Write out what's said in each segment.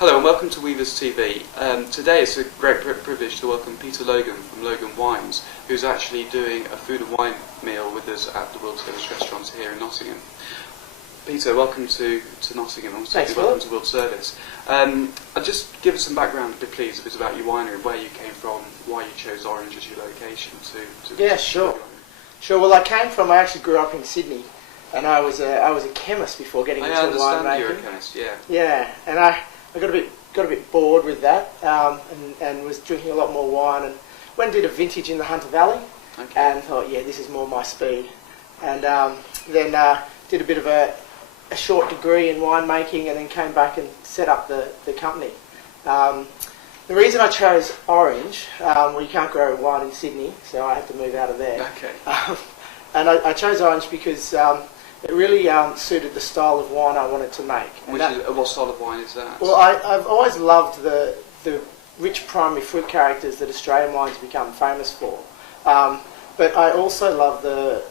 Hello and welcome to Weavers TV. Today it's a great privilege to welcome Peter Logan from Logan Wines, who's actually doing a food and wine meal with us at the World Service restaurant here in Nottingham. Peter, welcome to Nottingham. And Thanks, welcome to World Service. I'll just give us some background, please, a bit about your winery, where you came from, why you chose Orange as your location to Yeah, sure. Well, I actually grew up in Sydney, and I was a chemist before getting into winemaking. I understand you're a chemist, yeah. Yeah, and I got a bit bored with that, and was drinking a lot more wine, and went and did a vintage in the Hunter Valley, and thought, yeah, this is more my speed, and then did a bit of a short degree in winemaking, and then came back and set up the company. The reason I chose Orange, well, you can't grow wine in Sydney, so I had to move out of there. Okay. And I chose Orange because it really suited the style of wine I wanted to make. What style of wine is that? Well, I've always loved the rich primary fruit characters that Australian wines become famous for. But I also love the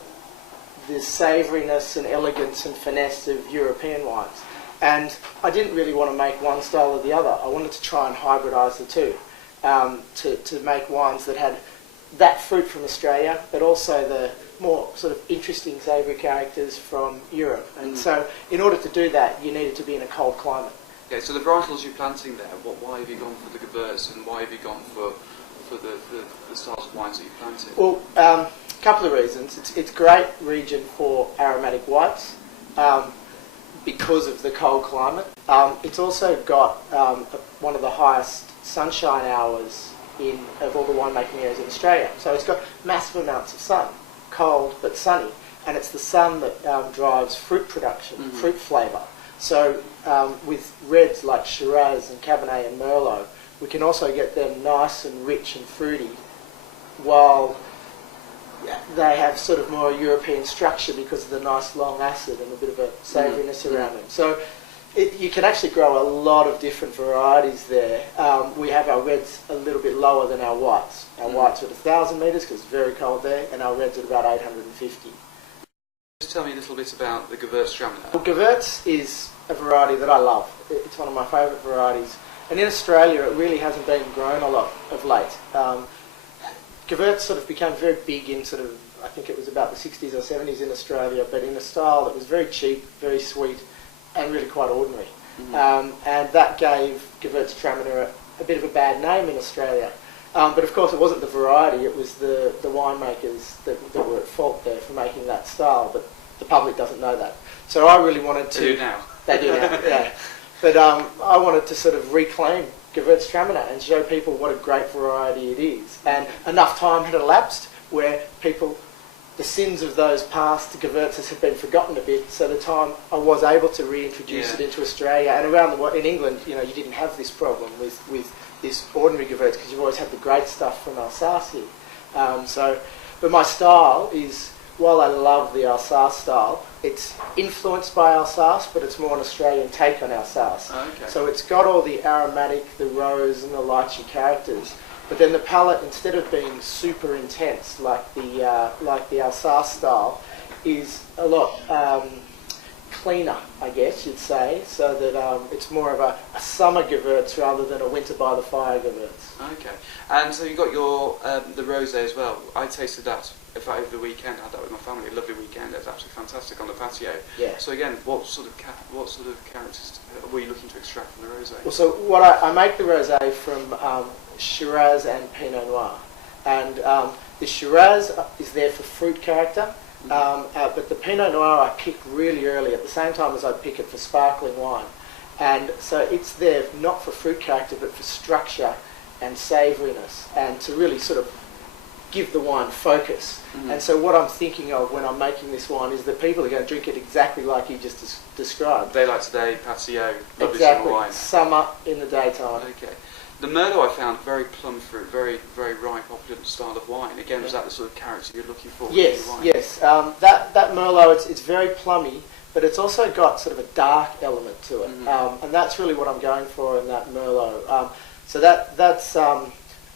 savouriness and elegance and finesse of European wines. And I didn't really want to make one style or the other. I wanted to try and hybridise the two, to make wines that had that fruit from Australia, but also the more sort of interesting savoury characters from Europe. And so in order to do that, you needed to be in a cold climate. Okay, so the varietals you're planting there, why have you gone for the Gewurz and why have you gone for the styles of wines that you're planting? Well, a couple of reasons. It's a great region for aromatic whites because of the cold climate. It's also got one of the highest sunshine hours of all the winemaking areas in Australia. So it's got massive amounts of sun, cold but sunny, and it's the sun that drives fruit production, fruit flavour. So with reds like Shiraz and Cabernet and Merlot, we can also get them nice and rich and fruity, while they have sort of more European structure because of the nice long acid and a bit of a savouriness around them. So you can actually grow a lot of different varieties there. We have our reds a little bit lower than our whites. Our whites are at 1,000 metres because it's very cold there, and our reds at about 850. Just tell me a little bit about the Gewürztraminer. Well, Gewurz is a variety that I love. It's one of my favourite varieties. And in Australia, it really hasn't been grown a lot of late. Gewurz sort of became very big in sort of, I think it was about the 60s or 70s in Australia, but in a style that was very cheap, very sweet, and really quite ordinary. And that gave Gewürztraminer a bit of a bad name in Australia. But of course it wasn't the variety, it was the winemakers that were at fault there for making that style, but the public doesn't know that. So I really wanted to... They do now. They do now, yeah. But I wanted to sort of reclaim Gewürztraminer and show people what a great variety it is. And enough time had elapsed where the sins of those past Gewürzes have been forgotten a bit, so the time I was able to reintroduce it into Australia and around the world. In England, you didn't have this problem with this ordinary Gewürz because you've always had the great stuff from Alsace here. But my style is, while I love the Alsace style, it's influenced by Alsace, but it's more an Australian take on Alsace. So it's got all the aromatic, the rose and the lychee characters, but then the palate, instead of being super intense like the Alsace style, is a lot cleaner, I guess you'd say, so that it's more of a summer Gewurz rather than a winter by the fire Gewurz. Okay, and so you got your the rosé as well. I tasted that over the weekend. I had that with my family. A lovely weekend. It was absolutely fantastic on the patio. Yeah. So again, what sort of characters were you looking to extract from the rosé? Well, so I make the rosé from Shiraz and Pinot Noir, and the Shiraz is there for fruit character. But the Pinot Noir I pick really early, at the same time as I pick it for sparkling wine. And so it's there not for fruit character, but for structure and savouriness, and to really sort of give the wine focus. And so what I'm thinking of when I'm making this wine is that people are going to drink it exactly like you just described. Daylight today, patio, lovely summer wine. Summer in the daytime. Okay. The Merlot I found very plum fruit, very very ripe, opulent style of wine. Again, was that the sort of character you're looking for? Yes, in wine? yes. That Merlot, it's very plummy, but it's also got sort of a dark element to it, and that's really what I'm going for in that Merlot. So that's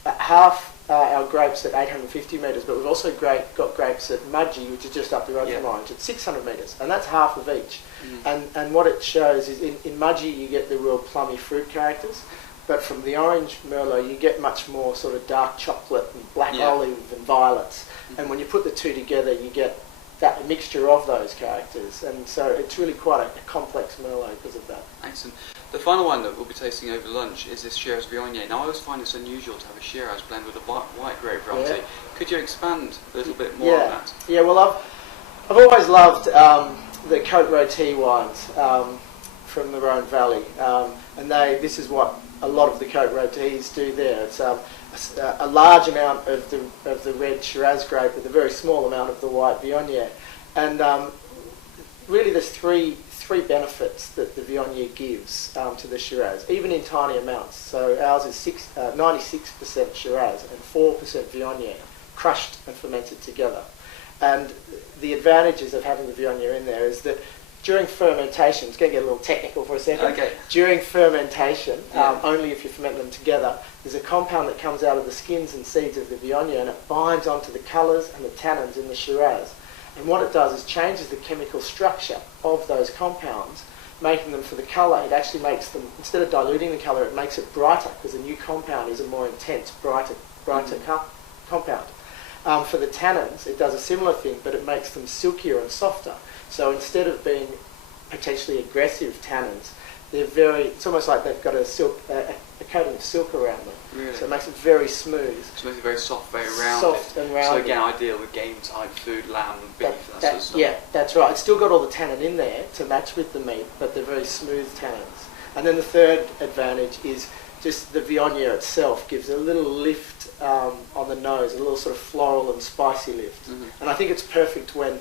half our grapes at 850 metres, but we've also got grapes at Mudgee, which is just up the road from Orange, at 600 metres, and that's half of each. And what it shows is in Mudgee you get the real plummy fruit characters, but from the orange Merlot you get much more sort of dark chocolate and black olive and violets. And when you put the two together you get that mixture of those characters, and so it's really quite a complex Merlot because of that. Excellent. The final one that we'll be tasting over lunch is this Shiraz Viognier. Now I always find it's unusual to have a Shiraz blend with a white grape variety. Yeah. Could you expand a little bit more on that? Yeah, well I've always loved the Côte Rôtie wines from the Rhone Valley, and this is what a lot of the Côte Rôties do there. It's a large amount of the red Shiraz grape with a very small amount of the white Viognier, and really there's three benefits that the Viognier gives to the Shiraz, even in tiny amounts. So ours is 96% Shiraz and 4% Viognier, crushed and fermented together. And the advantages of having the Viognier in there is that during fermentation, it's going to get a little technical for a second. Okay. During fermentation, only if you ferment them together, there's a compound that comes out of the skins and seeds of the Viognier, and it binds onto the colours and the tannins in the Shiraz. And what it does is changes the chemical structure of those compounds, making them for the colour. It actually makes them, instead of diluting the colour, it makes it brighter, because the new compound is a more intense, brighter compound. For the tannins, it does a similar thing, but it makes them silkier and softer. So instead of being potentially aggressive tannins, it's almost like they've got a coating of silk around them. Really? So it makes it very smooth. So it makes it very soft, very rounded. Soft and rounded. So again, ideal with game type food, lamb, beef, that sort of stuff. Yeah, that's right. It's still got all the tannin in there to match with the meat, but they're very smooth tannins. And then the third advantage is just the Viognier itself gives a little lift on the nose, a little sort of floral and spicy lift. And I think it's perfect when,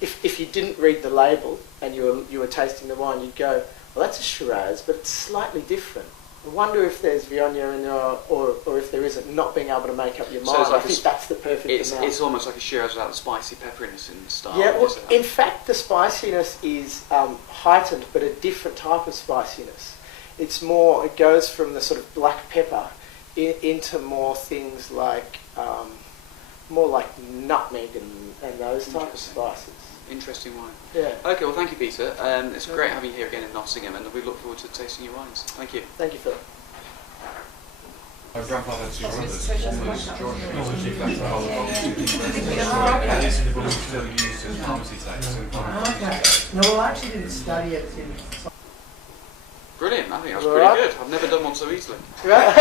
if you didn't read the label and you were tasting the wine, you'd go, well, that's a Shiraz, but it's slightly different. I wonder if there's Viognier in there or if there isn't, not being able to make up your mind. So it's like I think that's the perfect amount. It's almost like a Shiraz without the spicy pepperiness in style. Yeah, well, in fact, the spiciness is heightened, but a different type of spiciness. It's more, it goes from the sort of black pepper into more things like, more like nutmeg and those type of spices. Interesting wine. Yeah. Okay, well thank you, Peter. It's great having you here again in Nottingham, and we look forward to tasting your wines. Thank you. Thank you, Phil. My grandfather had two brothers. One was George, who was a chief lecturer at Harvard, and this in the book is still used as pharmacy text. No, well, I actually didn't study it in... Brilliant, I think that's pretty good. I've never done one so easily. Right.